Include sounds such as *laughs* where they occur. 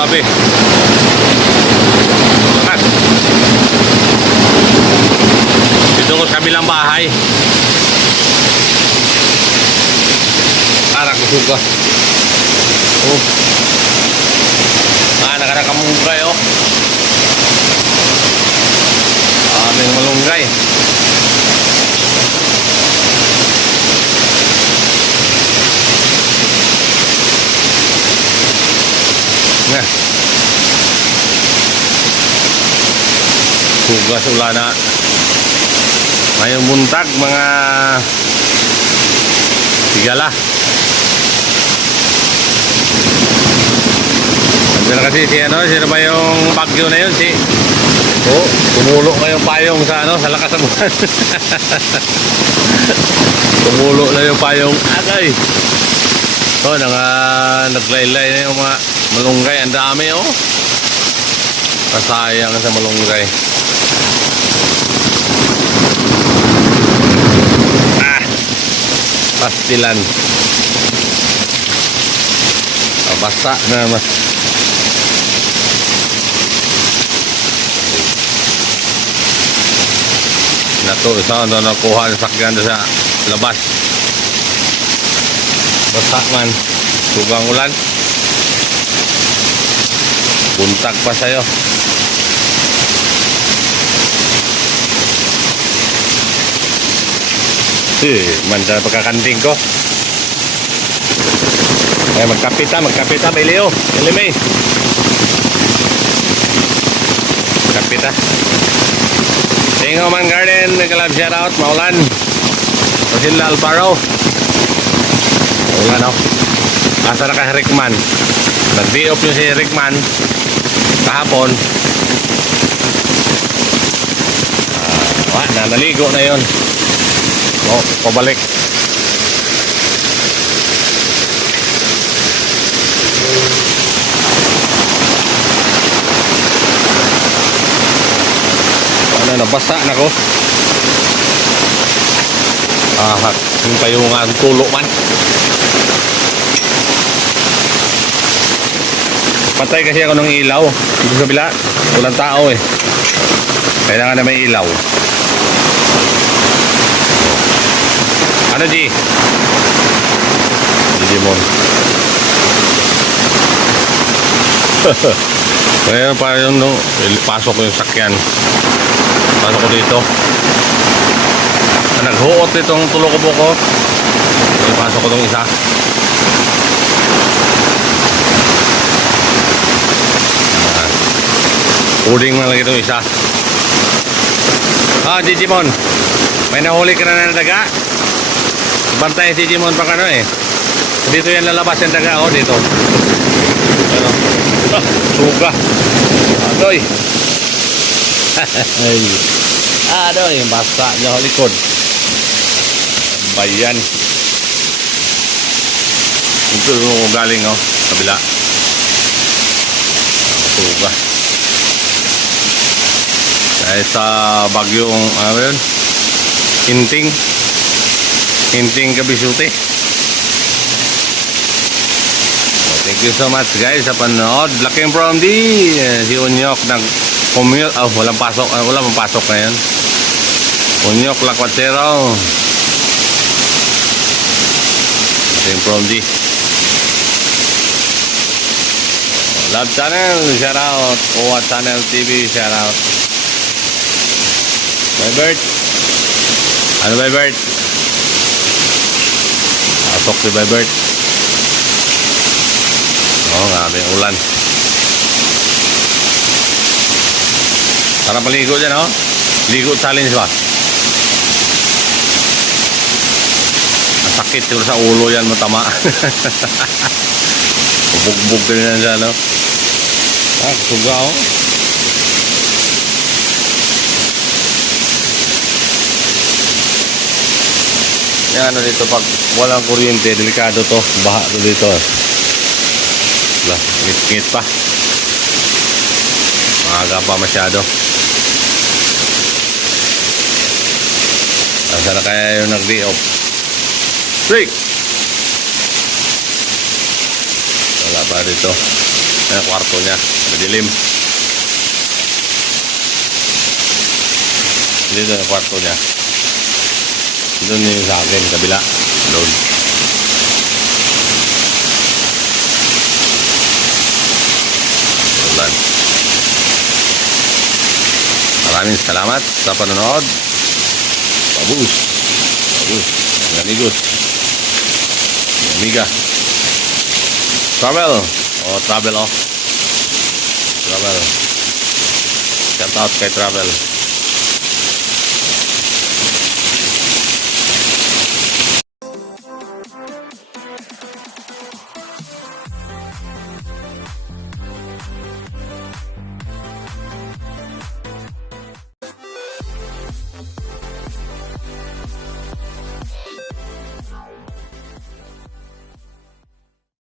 Grabe. Angat. Dito ko sa kabilang bahay. Anak ko suka. Oh. Tugas ulana. Ngayong buntag mga tigala. Nandiyan na kasi si ano, sino ba yung bagyo na yun? Si Oh, tumulo nga yung payong sa ano, sa lakas ng buwan. *laughs* tumulo na yung payong agay. Oh, nanga naglaylay na yung mga malunggay. Ang dami oh. Kasayang sa malunggay. Ah! Pastilan. Ah, basa na mas. Nato, isa na nakuha ng sakyan sa labas. Basa man. Sugang ulan. Buntag pa sa'yo. Eh, manda pagkakanting ko. Ay, magkapita, magkapita, may Leo. Elimay. Magkapita. Tingo Man Garden, nagkalab shout out, maulan. Rosilla Alparo. Maulan, oh. Asa na kay Rickman? Nag-day off yung si Rickman kahapon. Ah, na, naligo na yon. Oh, pabalik. Ano, nabasa na ko. Ah, yung payungan tulo man. Patay kasi ako ng ilaw. Dito sa bila, walang tao eh. Kailangan na may ilaw. Ano, G? Digimon. *laughs* Kaya pa yun, no? Pasok ko yung sakyan. Pasok ko dito. Naghuot itong tulokobo ko. Pasok ko itong isa. Uding na lang itong isa. Ah, Digimon. May nahuli ka na ng daga. Bantayan si Digimon pag ano eh. Dito yan lalabas yung daga. Oh, dito. Ano? *laughs* Ah, suga. Adoy. *laughs* Ay. Adoy, basta sa likod. Bayan. Ito yung galing oh. Kabila. Suga. Dahil sa bagyong, ano yun? Hinting. Hinting kabisuti. So, thank you so much guys sa panood. Laking from the eh, si Unyok nag commute. Oh, walang pasok. ah, wala pang pasok ngayon. Unyok Lakwatsero. Laking from the Love Channel, shout out. Owa Channel TV, shout out. Bye, Bert. Ano Bert? Pasok si Bye, Bert. Oo, oh, grabe ulan. Sarap maligo dyan, oh. Ligo challenge ba? Ang sakit sa ulo yan, matama. *laughs* Bugbog ka rin dyan, no? Ah, suga, oh. Yan ano dito pag walang kuryente, delikado to. Baha to dito. Wala, ngit-ngit pa. Maaga pa masyado. Asa na kaya yung nag-day off? Break! Wala pa dito. Yan ang kwarto niya. Madilim. Dito ang kwarto niya. Doon yung sa akin, kabila. Doon. Ulan. Maraming salamat sa panonood. Babus. Babus. Amigos. Amiga. Travel. Oh, travel oh. Travel. Shout out kay Travel.